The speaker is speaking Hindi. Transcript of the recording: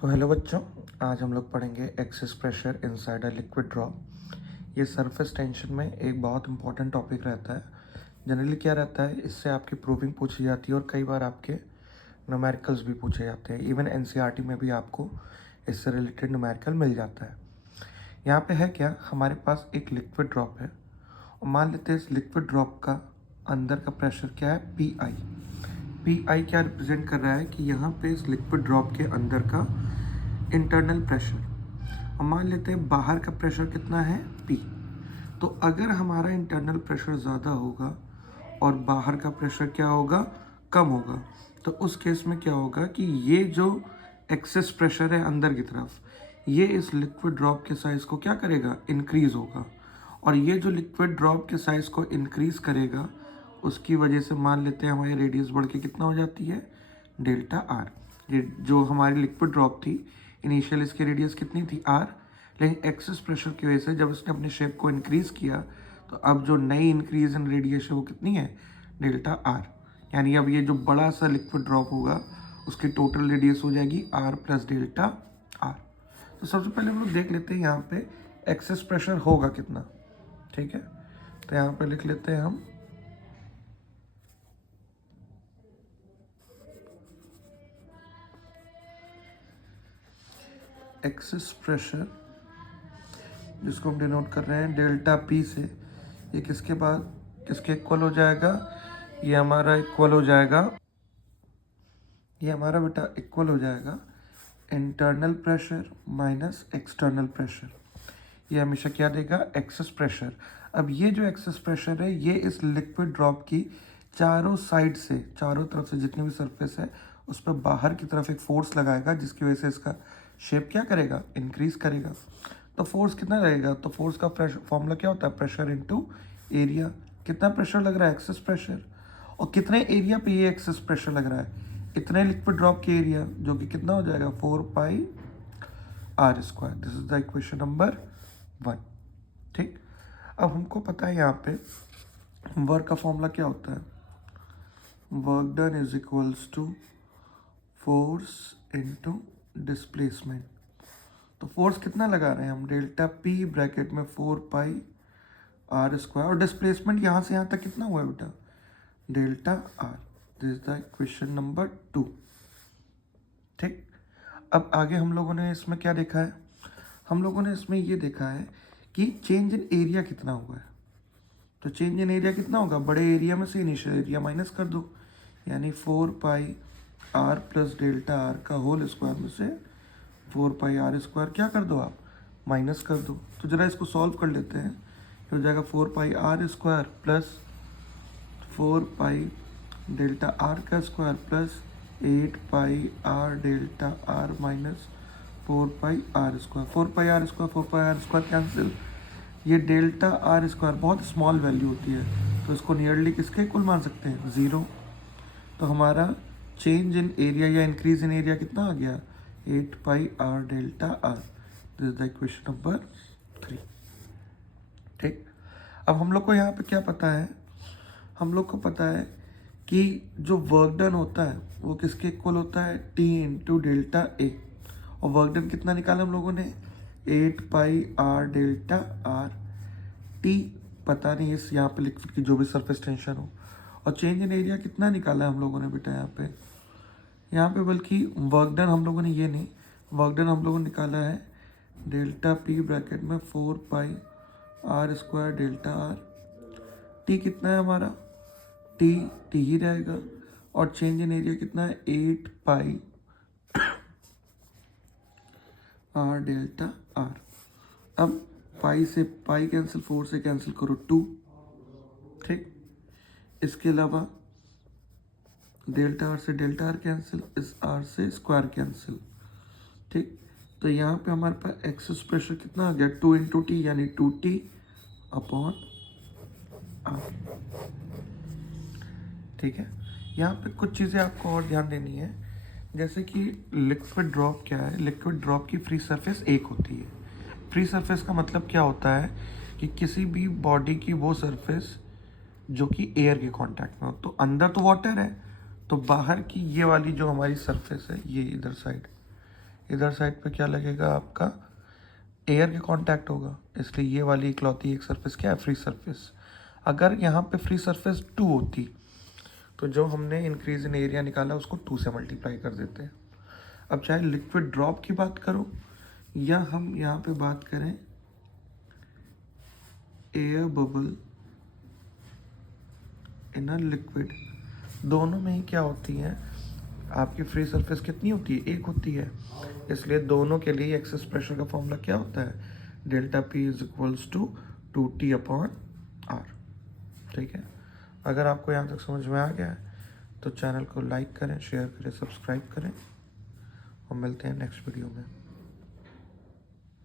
तो हेलो बच्चों, आज हम लोग पढ़ेंगे excess pressure inside a liquid drop. ये सरफेस टेंशन में एक बहुत इंपॉर्टेंट टॉपिक रहता है। जनरली क्या रहता है, इससे आपकी प्रूविंग पूछी जाती है और कई बार आपके न्यूमेरिकल्स भी पूछे जाते हैं। इवन एनसीईआरटी में भी आपको इससे रिलेटेड न्यूमेरिकल मिल जाता है। यहाँ पे है क्या, हमारे पास एक लिक्विड ड्रॉप है और मान लेते हैं इस लिक्विड ड्रॉप का अंदर का प्रेशर क्या है, पी आई। पी आई क्या रिप्रेजेंट कर रहा है कि यहाँ पे इस लिक्विड ड्रॉप के अंदर का इंटरनल प्रेशर, और मान लेते हैं बाहर का प्रेशर कितना है, पी। तो अगर हमारा इंटरनल प्रेशर ज़्यादा होगा और बाहर का प्रेशर क्या होगा, कम होगा, तो उस केस में क्या होगा कि ये जो एक्सेस प्रेशर है अंदर की तरफ, ये इस लिक्विड ड्रॉप के साइज़ को क्या करेगा, इंक्रीज़ होगा। और ये जो लिक्विड ड्रॉप के साइज़ को इंक्रीज़ करेगा, उसकी वजह से मान लेते हैं हमारी रेडियस बढ़ के कितना हो जाती है, डेल्टा आर। ये जो हमारी लिक्विड ड्रॉप थी, इनिशियल इसकी रेडियस कितनी थी, आर, लेकिन एक्सेस प्रेशर की वजह से जब इसने अपने शेप को इंक्रीज़ किया तो अब जो नई इंक्रीज इन रेडियस है वो कितनी है, डेल्टा आर। यानी अब ये जो बड़ा सा लिक्विड ड्रॉप होगा उसकी टोटल रेडियस हो जाएगी आर प्लस डेल्टा आर। तो सबसे पहले हम लोग देख लेते हैं यहाँ पे एक्सेस प्रेशर होगा कितना। ठीक है, तो यहाँ पे लिख लेते हैं हम एक्सेस प्रेशर, जिसको हम डिनोट कर रहे हैं डेल्टा पी से। ये किसके बाद किसके इक्वल हो जाएगा, ये हमारा इक्वल हो जाएगा, ये हमारा बेटा इक्वल हो जाएगा internal pressure minus external pressure. ये हमेशा क्या देगा, एक्सेस प्रेशर। अब ये जो एक्सेस प्रेशर है ये इस लिक्विड ड्रॉप की चारों साइड से, चारों तरफ से जितनी भी सरफेस है उस पर बाहर की तरफ एक फोर्स लगाएगा, जिसकी वजह से इसका शेप क्या करेगा, इंक्रीज करेगा। तो फोर्स कितना लगेगा, तो फोर्स का फॉर्मूला क्या होता है, प्रेशर इनटू एरिया। कितना प्रेशर लग रहा है, एक्सेस प्रेशर, और कितने एरिया पे ये एक्सेस प्रेशर लग रहा है, इतने लिक्विड ड्रॉप के एरिया, जो कि कितना हो जाएगा, 4 pi R square. This is the equation number 1। ठीक, अब हमको पता है यहाँ पे वर्क का फॉर्मूला क्या होता है, work done is equals to force into displacement. तो फोर्स कितना लगा रहे हैं हम, डेल्टा पी ब्रैकेट में 4 पाई आर स्क्वायर, और डिस्प्लेसमेंट यहाँ से यहाँ तक कितना हुआ बेटा, delta R. This is the equation number 2। ठीक, अब आगे हम लोगों ने इसमें क्या देखा है, हम लोगों ने इसमें ये देखा है कि चेंज इन एरिया कितना हुआ है। तो चेंज इन एरिया कितना होगा, बड़े एरिया में से इनिशियल एरिया माइनस कर दो, यानी 4 pi are plus delta R का होल स्क्वायर में से 4 पाई आर स्क्वायर क्या कर दो आप, माइनस कर दो। तो ज़रा इसको सॉल्व कर लेते हैं। ये हो जाएगा 4 pi R square plus 4 pi delta R का square plus 8 pi R delta R minus 4 pi R square. 4 pi R square 4 pi R square cancel, ये डेल्टा आर स्क्वायर बहुत स्मॉल वैल्यू होती है, तो इसको नियरली किसके इक्वल मान सकते हैं, 0। तो हमारा चेंज इन एरिया या इंक्रीज इन एरिया कितना आ गया, 8 pi R delta R. This is the equation number 3। ठीक, अब हम लोग को यहाँ पे क्या पता है, हम लोग को पता है कि जो वर्क डन होता है वो किसके इक्वल होता है, टी इंटू डेल्टा ए। और वर्क डन कितना निकाला हम लोगों ने, 8 pi R delta R. T पता नहीं, इस यहाँ पे लिक्विड की जो भी सरफेस टेंशन हो। और चेंज इन एरिया कितना निकाला है हम लोगों ने बेटा, यहाँ पे बल्कि वर्क डन हम लोगों ने ये नहीं, वर्क डन हम लोगों ने निकाला है डेल्टा पी ब्रैकेट में 4 pi R square delta R. T कितना है हमारा, टी टी ही रहेगा, और चेंज इन एरिया कितना है, 8 पाई आर डेल्टा आर। अब पाई से पाई कैंसिल, 4 से कैंसिल करो 2। ठीक, इसके अलावा डेल्टा आर से डेल्टा आर कैंसिल, इस आर से स्क्वायर कैंसिल। ठीक, तो यहाँ पे हमारे पास एक्सेस प्रेशर कितना आ गया, 2 इंटू टी, यानी 2T अपॉन आर। ठीक है, यहाँ पे कुछ चीज़ें आपको और ध्यान देनी है, जैसे कि लिक्विड ड्रॉप क्या है, लिक्विड ड्रॉप की फ्री सरफेस एक होती है। फ्री सरफेस का मतलब क्या होता है कि किसी भी बॉडी की वो सरफेस जो कि एयर के कांटेक्ट में हो। तो अंदर तो वाटर है, तो बाहर की ये वाली जो हमारी सरफेस है, ये इधर साइड, इधर साइड पे क्या लगेगा आपका, एयर के कांटेक्ट होगा, इसलिए ये वाली इकलौती एक सरफेस क्या है, फ्री सरफेस। अगर यहाँ पे फ्री सरफेस 2 होती तो जो हमने इंक्रीज इन एरिया निकाला उसको 2 से मल्टीप्लाई कर देते हैं। अब चाहे लिक्विड ड्रॉप की बात करो या हम यहाँ पे बात करें air bubble in a liquid, दोनों में ही क्या होती है, आपकी फ्री सरफेस कितनी होती है, एक होती है। इसलिए दोनों के लिए एक्सेस प्रेशर का फॉर्मूला क्या होता है, delta P is equals to 2T upon R. ठीक है, अगर आपको यहाँ तक समझ में आ गया है तो चैनल को लाइक करें, शेयर करें, सब्सक्राइब करें और मिलते हैं नेक्स्ट वीडियो में।